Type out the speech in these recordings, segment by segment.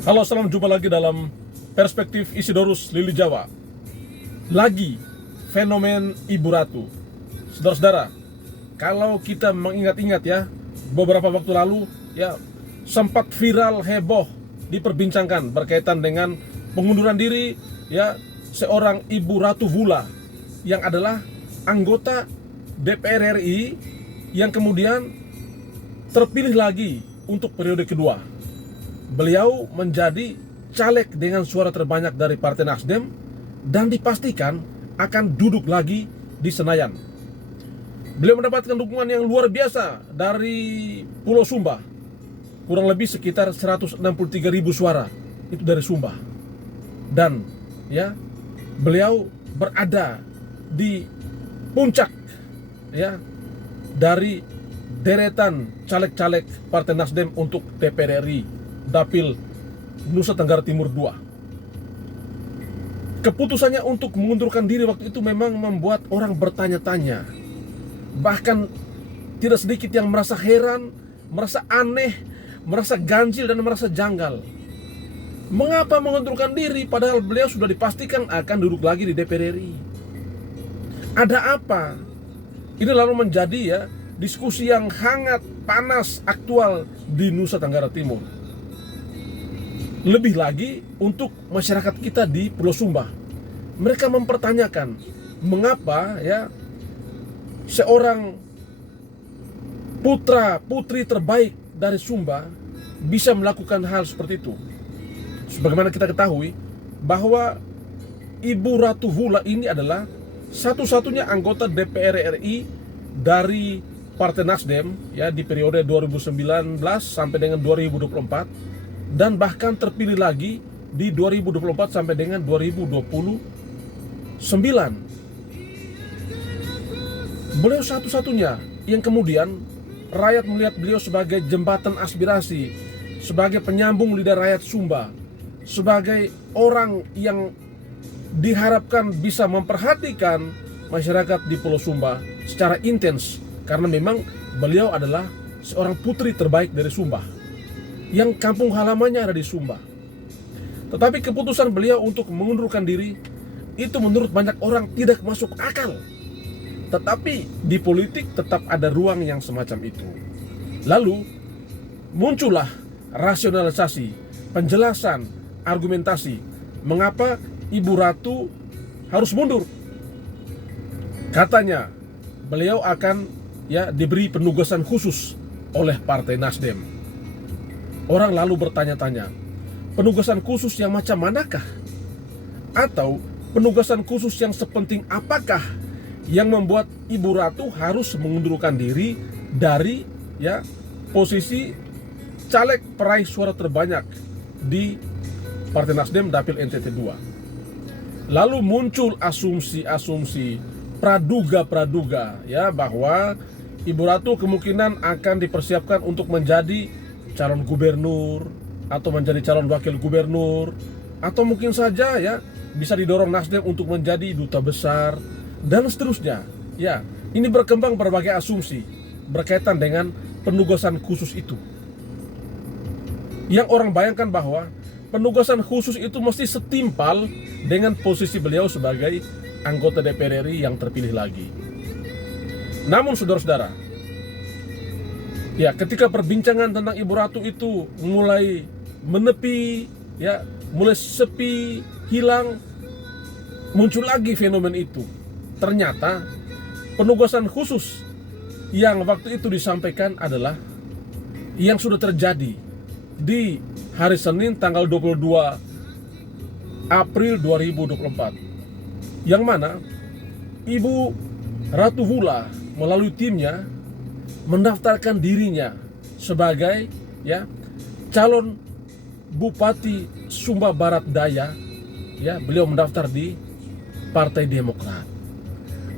Halo, selamat jumpa lagi dalam Perspektif Isidorus Lili Jawa. Lagi fenomen Ibu Ratu. Saudara-saudara, kalau kita mengingat-ingat ya, beberapa waktu lalu ya sempat viral heboh diperbincangkan berkaitan dengan pengunduran diri ya seorang Ibu Ratu Vula yang adalah anggota DPR RI yang kemudian terpilih lagi untuk periode kedua. Beliau menjadi caleg dengan suara terbanyak dari Partai Nasdem dan dipastikan akan duduk lagi di Senayan. Beliau mendapatkan dukungan yang luar biasa dari Pulau Sumba, kurang lebih sekitar 163.000 suara itu dari Sumba. Dan ya, beliau berada di puncak ya dari deretan caleg-caleg Partai Nasdem untuk DPR RI Dapil Nusa Tenggara Timur II. Keputusannya untuk mengundurkan diri waktu itu memang membuat orang bertanya-tanya. Bahkan tidak sedikit yang merasa heran, merasa aneh, merasa ganjil dan merasa janggal. Mengapa mengundurkan diri padahal beliau sudah dipastikan akan duduk lagi di DPR RI? Ada apa? Ini lalu menjadi ya diskusi yang hangat, panas, aktual di Nusa Tenggara Timur. Lebih lagi untuk masyarakat kita di Pulau Sumba. Mereka mempertanyakan mengapa ya seorang putra putri terbaik dari Sumba bisa melakukan hal seperti itu. Sebagaimana kita ketahui bahwa Ibu Ratu Vula ini adalah satu-satunya anggota DPR RI dari Partai Nasdem ya di periode 2019 sampai dengan 2024. Dan bahkan terpilih lagi di 2024 sampai dengan 2029. Beliau satu-satunya yang kemudian rakyat melihat beliau sebagai jembatan aspirasi, sebagai penyambung lidah rakyat Sumba, sebagai orang yang diharapkan bisa memperhatikan masyarakat di Pulau Sumba secara intens, karena memang beliau adalah seorang putri terbaik dari Sumba yang kampung halamannya ada di Sumba. Tetapi keputusan beliau untuk mengundurkan diri itu menurut banyak orang tidak masuk akal. Tetapi di politik tetap ada ruang yang semacam itu. Lalu muncullah rasionalisasi, penjelasan, argumentasi mengapa Ibu Ratu harus mundur. Katanya beliau akan ya diberi penugasan khusus oleh Partai Nasdem. Orang lalu bertanya-tanya, penugasan khusus yang macam manakah? Atau penugasan khusus yang sepenting apakah yang membuat Ibu Ratu harus mengundurkan diri dari ya posisi caleg peraih suara terbanyak di Partai Nasdem Dapil NTT 2. Lalu muncul asumsi-asumsi, praduga-praduga ya bahwa Ibu Ratu kemungkinan akan dipersiapkan untuk menjadi calon gubernur atau menjadi calon wakil gubernur, atau mungkin saja ya bisa didorong Nasdem untuk menjadi duta besar dan seterusnya. Ya, ini berkembang berbagai asumsi berkaitan dengan penugasan khusus itu. Yang orang bayangkan bahwa penugasan khusus itu mesti setimpal dengan posisi beliau sebagai anggota DPR RI yang terpilih lagi. Namun saudara-saudara, ya, ketika perbincangan tentang Ibu Ratu itu mulai menepi, ya, mulai sepi, hilang, muncul lagi fenomen itu. Ternyata penugasan khusus yang waktu itu disampaikan adalah yang sudah terjadi di hari Senin tanggal 22 April 2024. Yang mana Ibu Ratu Vula melalui timnya mendaftarkan dirinya sebagai ya calon Bupati Sumba Barat Daya. Ya, beliau mendaftar di Partai Demokrat.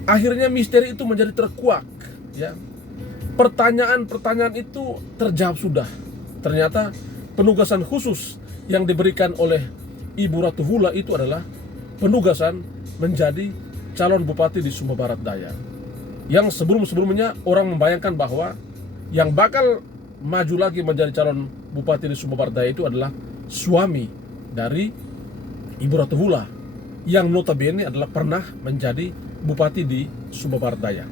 Akhirnya misteri itu menjadi terkuak ya. Pertanyaan-pertanyaan itu terjawab sudah. Ternyata penugasan khusus yang diberikan oleh Ibu Ratu Vula itu adalah penugasan menjadi calon bupati di Sumba Barat Daya. Yang sebelum-sebelumnya orang membayangkan bahwa yang bakal maju lagi menjadi calon bupati di Sumba Barat Daya itu adalah suami dari Ibu Ratu Wula yang notabene adalah pernah menjadi bupati di Sumba Barat Daya.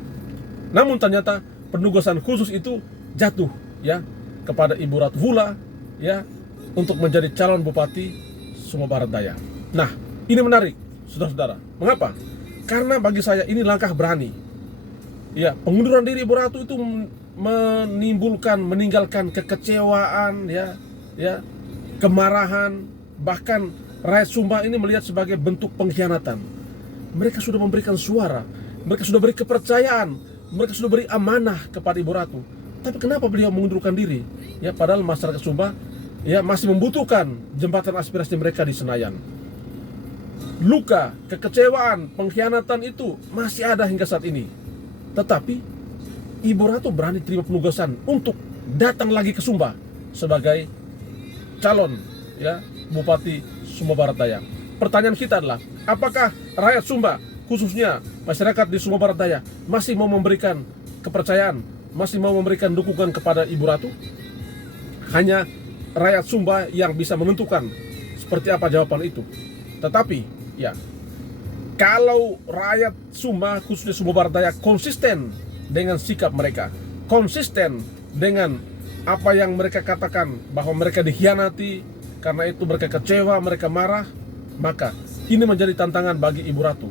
Namun ternyata penugasan khusus itu jatuh ya kepada Ibu Ratu Wula ya untuk menjadi calon bupati Sumba Barat Daya. Nah, ini menarik, saudara-saudara. Mengapa? Karena bagi saya ini langkah berani. Ya, pengunduran diri Ibu Ratu itu meninggalkan kekecewaan ya, kemarahan, bahkan rakyat Sumba ini melihat sebagai bentuk pengkhianatan. Mereka sudah memberikan suara, mereka sudah beri kepercayaan, mereka sudah beri amanah kepada Ibu Ratu. Tapi kenapa beliau mengundurkan diri? Ya, padahal masyarakat Sumba ya masih membutuhkan jembatan aspirasi mereka di Senayan. Luka, kekecewaan, pengkhianatan itu masih ada hingga saat ini. Tetapi Ibu Ratu berani terima penugasan untuk datang lagi ke Sumba sebagai calon ya Bupati Sumba Barat Daya. Pertanyaan kita adalah, apakah rakyat Sumba, khususnya masyarakat di Sumba Barat Daya, masih mau memberikan kepercayaan, masih mau memberikan dukungan kepada Ibu Ratu? Hanya rakyat Sumba yang bisa menentukan seperti apa jawaban itu. Tetapi ya, kalau rakyat Sumba, khususnya Sumba Barat Daya, konsisten dengan sikap mereka, konsisten dengan apa yang mereka katakan bahwa mereka dikhianati, karena itu mereka kecewa, mereka marah, maka ini menjadi tantangan bagi Ibu Ratu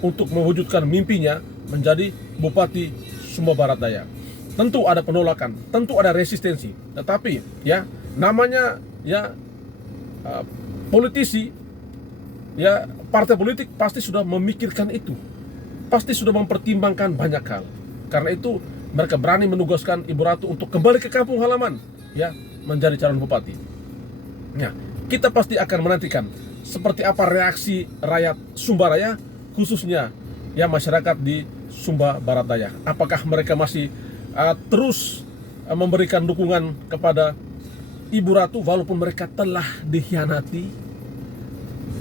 untuk mewujudkan mimpinya menjadi Bupati Sumba Barat Daya. Tentu ada penolakan, tentu ada resistensi, tetapi ya namanya ya politisi, ya partai politik pasti sudah memikirkan itu, pasti sudah mempertimbangkan banyak hal. Karena itu mereka berani menugaskan Ibu Ratu untuk kembali ke kampung halaman ya menjadi calon bupati. Nah, kita pasti akan menantikan seperti apa reaksi rakyat Sumba Raya, khususnya ya masyarakat di Sumba Barat Daya. Apakah mereka masih terus memberikan dukungan kepada Ibu Ratu walaupun mereka telah dikhianati?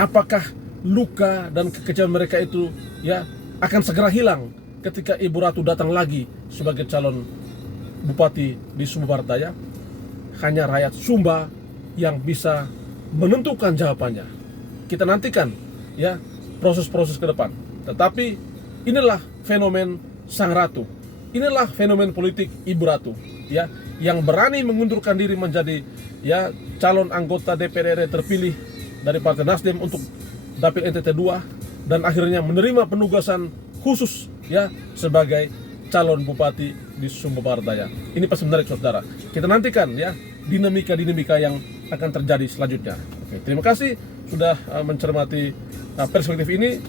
Apakah luka dan kekecewaan mereka itu ya akan segera hilang ketika Ibu Ratu datang lagi sebagai calon bupati di Sumba Barat Daya? Hanya rakyat Sumba yang bisa menentukan jawabannya. Kita nantikan ya proses-proses ke depan. Tetapi inilah fenomen Sang Ratu. Inilah fenomen politik Ibu Ratu ya, yang berani mengundurkan diri menjadi ya calon anggota DPR RI terpilih dari Partai Nasdem untuk Dapil NTT 2 dan akhirnya menerima penugasan khusus ya sebagai calon bupati di Sumba Barat Daya. Ini pasti menarik, saudara. Kita nantikan ya dinamika-dinamika yang akan terjadi selanjutnya. Oke, terima kasih sudah mencermati perspektif ini.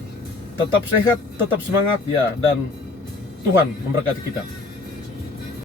Tetap sehat, tetap semangat ya, dan Tuhan memberkati kita.